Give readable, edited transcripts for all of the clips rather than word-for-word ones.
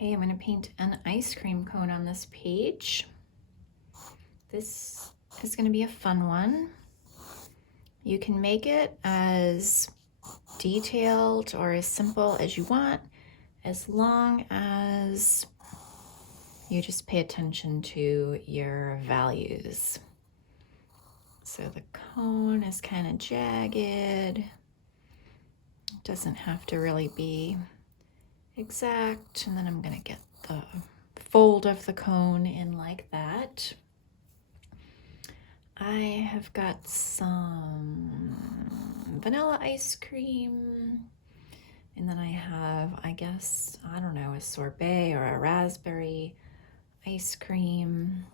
Okay, I'm going to paint an ice cream cone on this page. This is going to be a fun one. You can make it as detailed or as simple as you want, as long as you just pay attention to your values. So the cone is kind of jagged. It doesn't have to really be exact. And then I'm going to get the fold of the cone in like that. I have got some vanilla ice cream, and then I have, I guess, I don't know, a sorbet or a raspberry ice cream.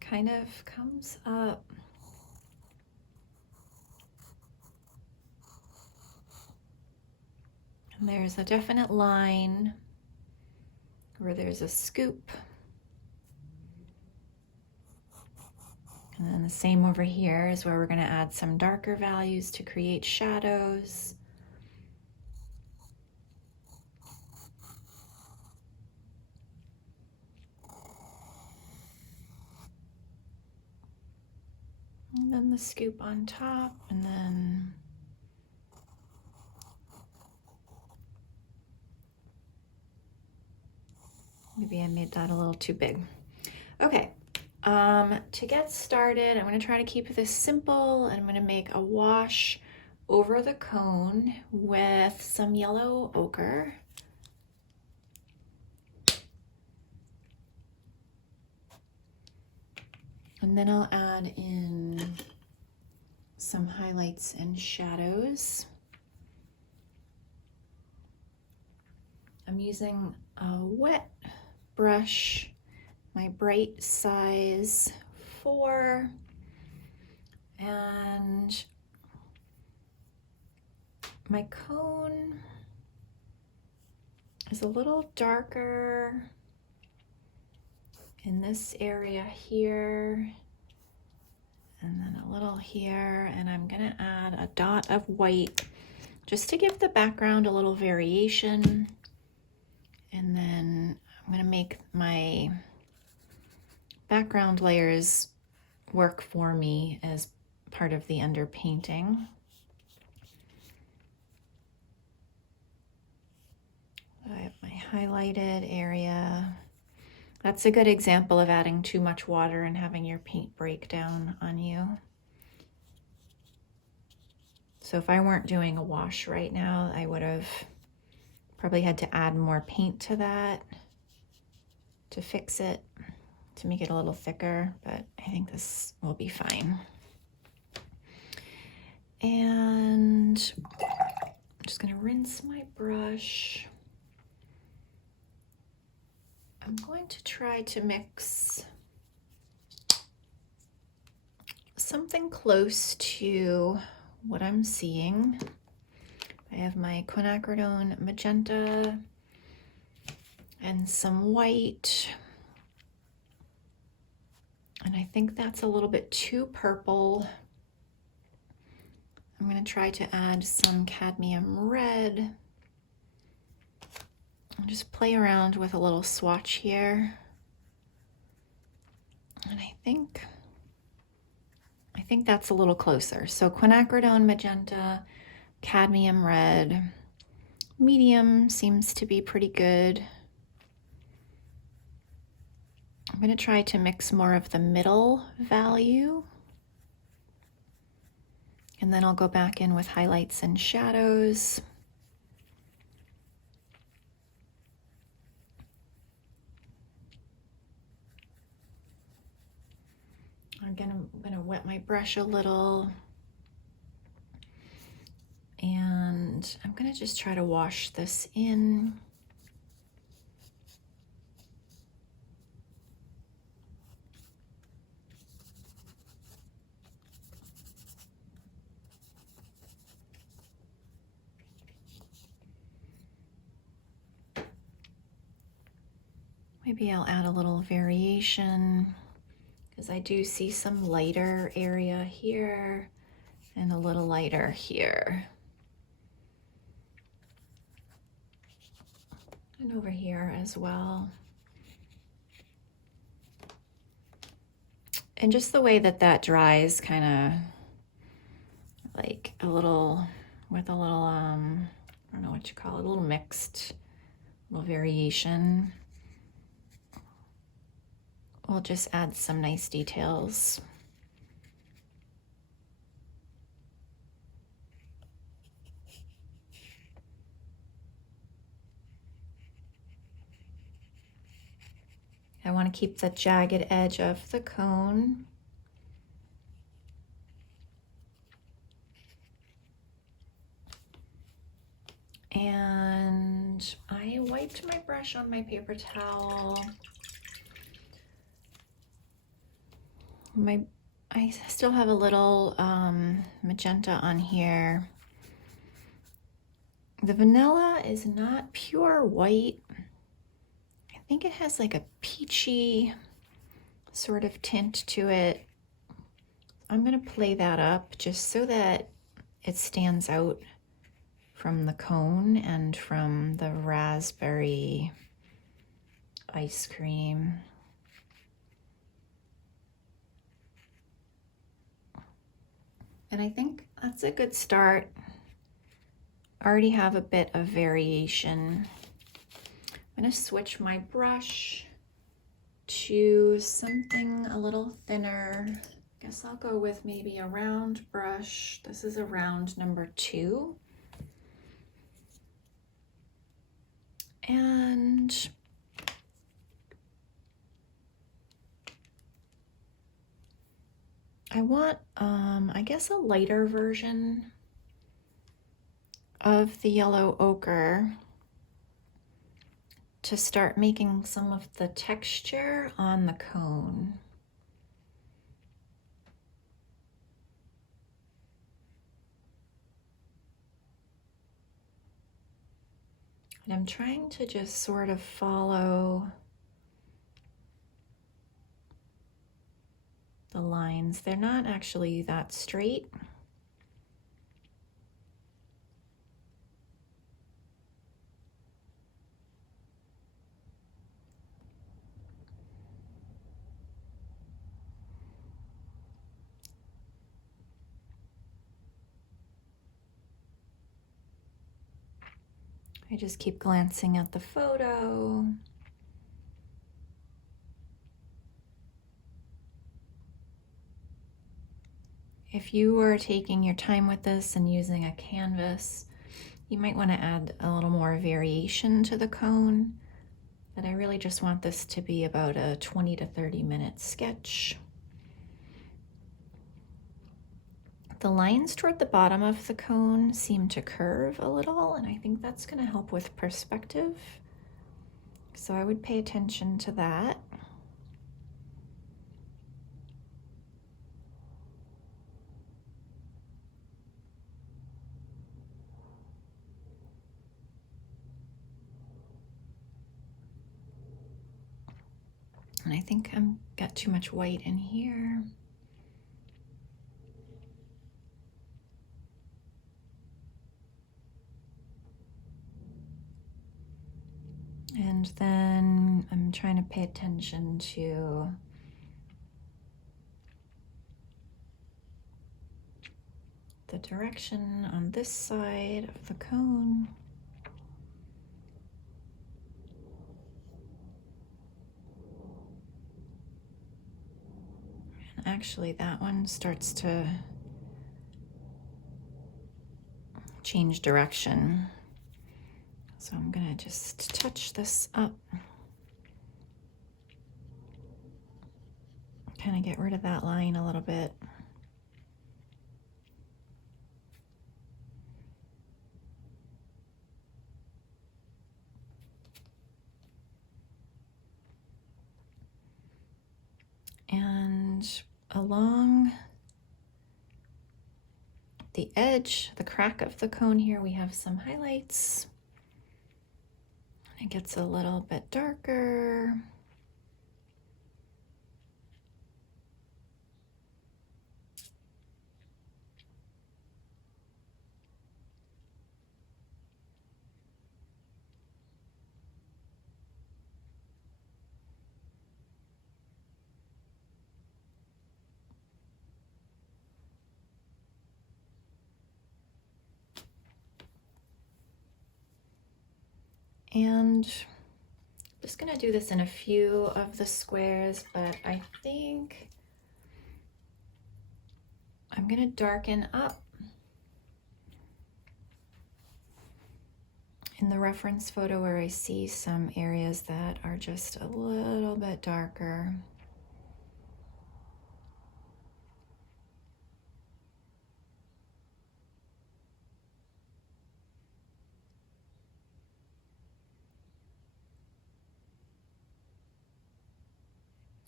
Kind of comes up. And there's a definite line where there's a scoop. And then the same over here is where we're going to add some darker values to create shadows. And then the scoop on top, and then maybe I made that a little too big. Okay, to get started, I'm going to try to keep this simple, and I'm going to make a wash over the cone with some yellow ochre. And then I'll add in some highlights and shadows. I'm using a wet brush, my bright size 4, and my cone is a little darker in this area here, and then a little here, and I'm gonna add a dot of white just to give the background a little variation. And then I'm gonna make my background layers work for me as part of the underpainting. I have my highlighted area. That's a good example of adding too much water and having your paint break down on you. So if I weren't doing a wash right now, I would have probably had to add more paint to that to fix it, to make it a little thicker, but I think this will be fine. And I'm just gonna rinse my brush. I'm going to try to mix something close to what I'm seeing. I have my quinacridone magenta and some white. And I think that's a little bit too purple. I'm going to try to add some cadmium red. I'll just play around with a little swatch here. And I think that's a little closer. So quinacridone magenta, cadmium red, medium seems to be pretty good. I'm going to try to mix more of the middle value. And then I'll go back in with highlights and shadows. Again, I'm going to wet my brush a little. And I'm going to just try to wash this in. Maybe I'll add a little variation because I do see some lighter area here and a little lighter here. And over here as well. And just the way that that dries, kind of like a little, with a little, I don't know what you call it, a little mixed, little variation. We'll just add some nice details. I want to keep the jagged edge of the cone. And I wiped my brush on my paper towel. I still have a little magenta on here. The vanilla is not pure white. I think it has like a peachy sort of tint to it. I'm gonna play that up just so that it stands out from the cone and from the raspberry ice cream. And I think that's a good start. I already have a bit of variation. I'm gonna switch my brush to something a little thinner. Guess I'll go with maybe a round brush. This is a round number 2. And I want, I guess, a lighter version of the yellow ochre to start making some of the texture on the cone. And I'm trying to just sort of follow the lines. They're not actually that straight. I just keep glancing at the photo. If you are taking your time with this and using a canvas, you might want to add a little more variation to the cone, but I really just want this to be about a 20 to 30 minute sketch. The lines toward the bottom of the cone seem to curve a little, and I think that's going to help with perspective. So I would pay attention to that. And I think I've got too much white in here. And then I'm trying to pay attention to the direction on this side of the cone. And actually that one starts to change direction. So I'm gonna just touch this up. Kind of get rid of that line a little bit. And along the edge, the crack of the cone here, we have some highlights. It gets a little bit darker. And I'm just gonna do this in a few of the squares, but I think I'm gonna darken up in the reference photo where I see some areas that are just a little bit darker.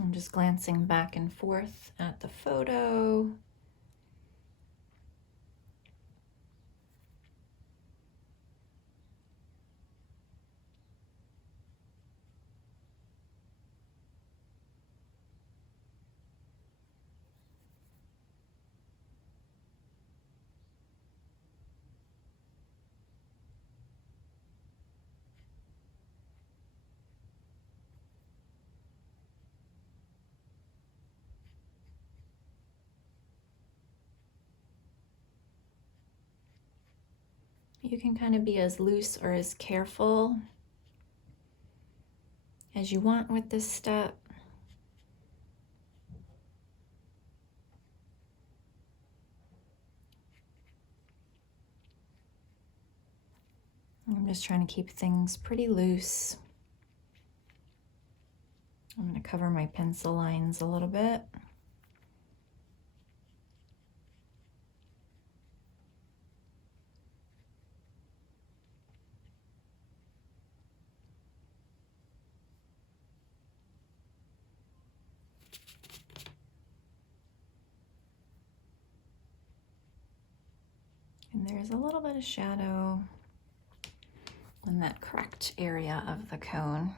I'm just glancing back and forth at the photo. You can kind of be as loose or as careful as you want with this step. I'm just trying to keep things pretty loose. I'm going to cover my pencil lines a little bit. And there's a little bit of shadow in that cracked area of the cone.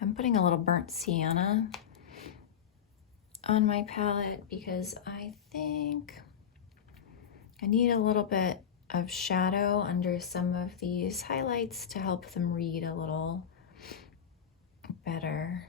I'm putting a little burnt sienna on my palette because I think I need a little bit of shadow under some of these highlights to help them read a little better.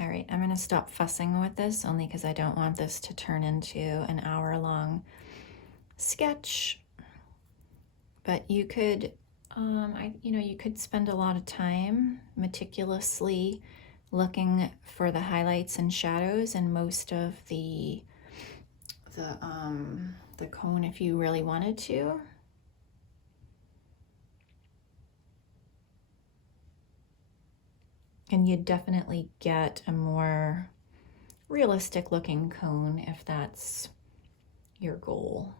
All right, I'm gonna stop fussing with this only because I don't want this to turn into an hour-long sketch. But you could, you could spend a lot of time meticulously looking for the highlights and shadows in most of the cone if you really wanted to. And you'd definitely get a more realistic looking cone if that's your goal.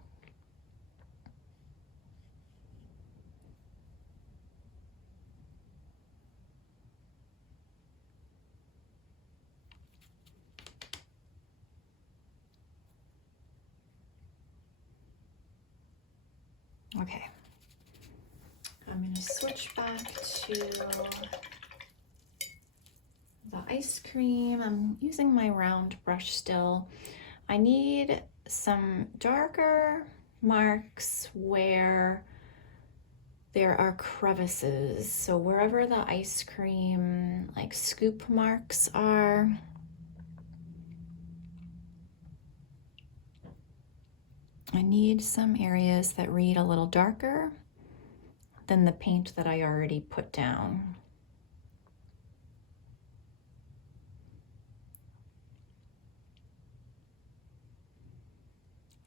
Okay, I'm going to switch back to the ice cream. I'm using my round brush still. I need some darker marks where there are crevices. So wherever the ice cream like scoop marks are, I need some areas that read a little darker than the paint that I already put down.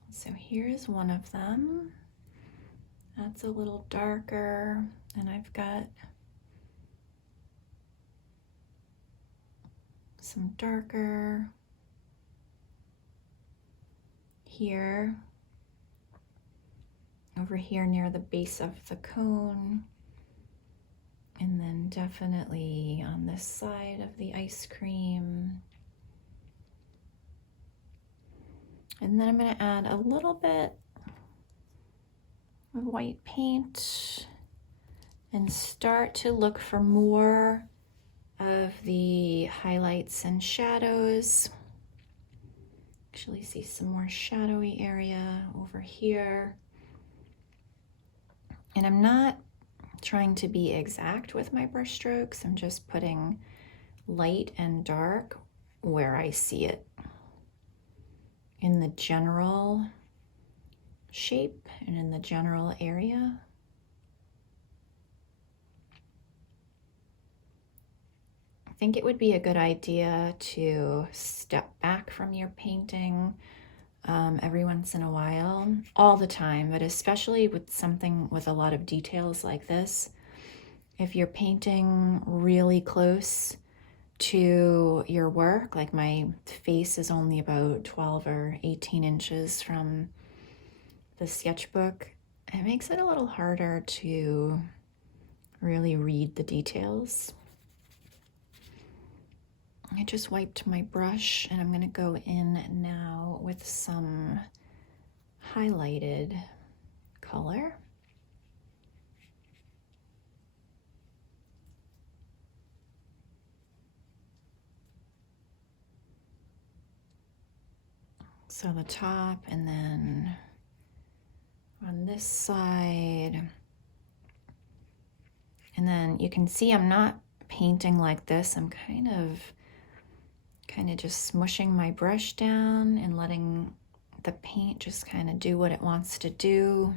So here's one of them. That's a little darker, and I've got some darker here, over here near the base of the cone, and then definitely on this side of the ice cream. And then I'm going to add a little bit of white paint and start to look for more of the highlights and shadows. Actually see some more shadowy area over here. And I'm not trying to be exact with my brush strokes. I'm just putting light and dark where I see it in the general shape and in the general area. I think it would be a good idea to step back from your painting every once in a while, all the time, but especially with something with a lot of details like this. If you're painting really close to your work, like my face is only about 12 or 18 inches from the sketchbook, it makes it a little harder to really read the details. I just wiped my brush and I'm going to go in now with some highlighted color. So the top, and then on this side. And then you can see I'm not painting like this. I'm kind of just smushing my brush down and letting the paint just kind of do what it wants to do.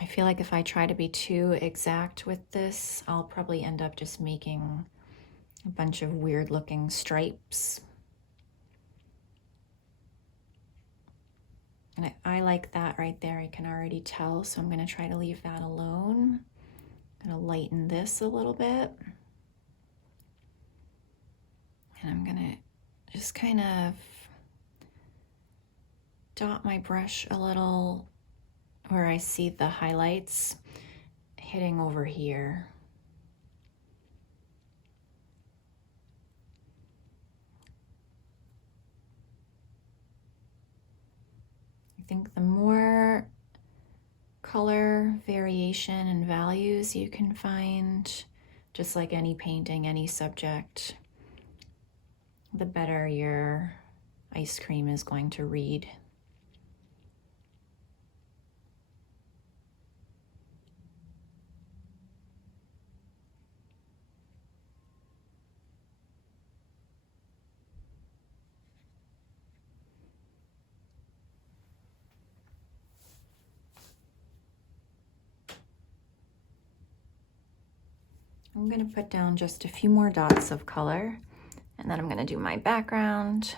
I feel like if I try to be too exact with this, I'll probably end up just making a bunch of weird looking stripes. And I like that right there, I can already tell, so I'm going to try to leave that alone. I'm going to lighten this a little bit. And I'm going to just kind of dot my brush a little where I see the highlights hitting over here. I think the more color variation and values you can find, just like any painting, any subject, the better your ice cream is going to read. I'm going to put down just a few more dots of color, and then I'm going to do my background.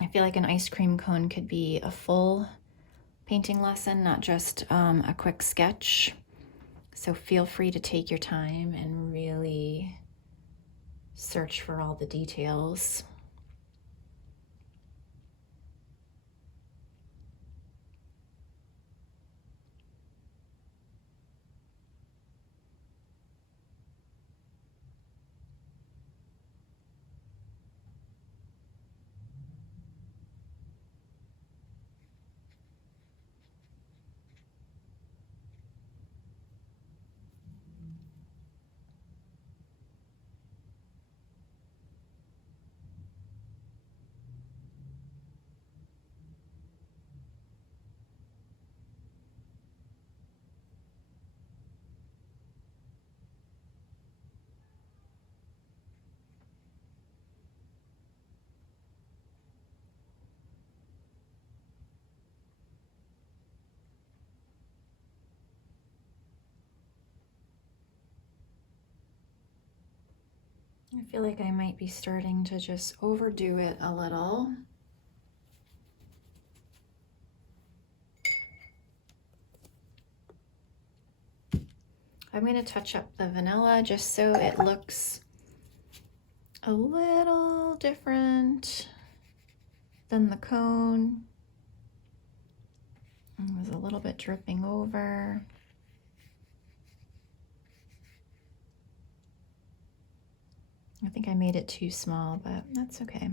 I feel like an ice cream cone could be a full painting lesson, not just a quick sketch. So feel free to take your time and really search for all the details. I feel like I might be starting to just overdo it a little. I'm going to touch up the vanilla just so it looks a little different than the cone. It was a little bit dripping over. I think I made it too small, but that's okay.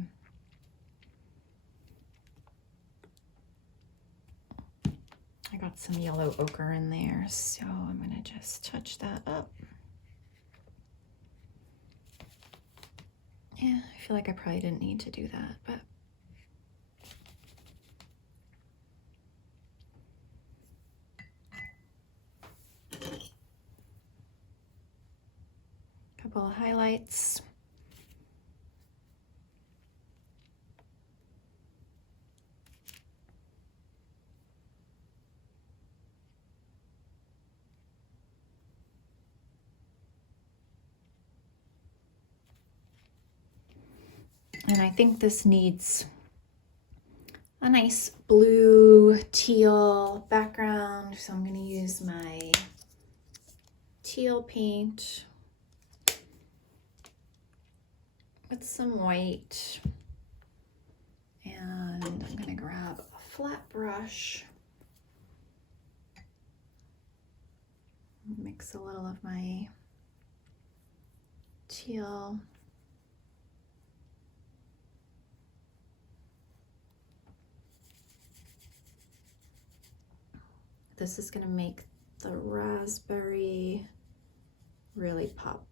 I got some yellow ochre in there, so I'm gonna just touch that up. Yeah, I feel like I probably didn't need to do that, but a couple of highlights. And I think this needs a nice blue teal background, so I'm going to use my teal paint with some white, and I'm going to grab a flat brush, mix a little of my teal. This is going to make the raspberry really pop.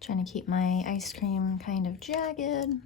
Trying to keep my ice cream kind of jagged.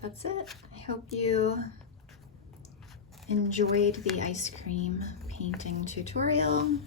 That's it. I hope you enjoyed the ice cream painting tutorial.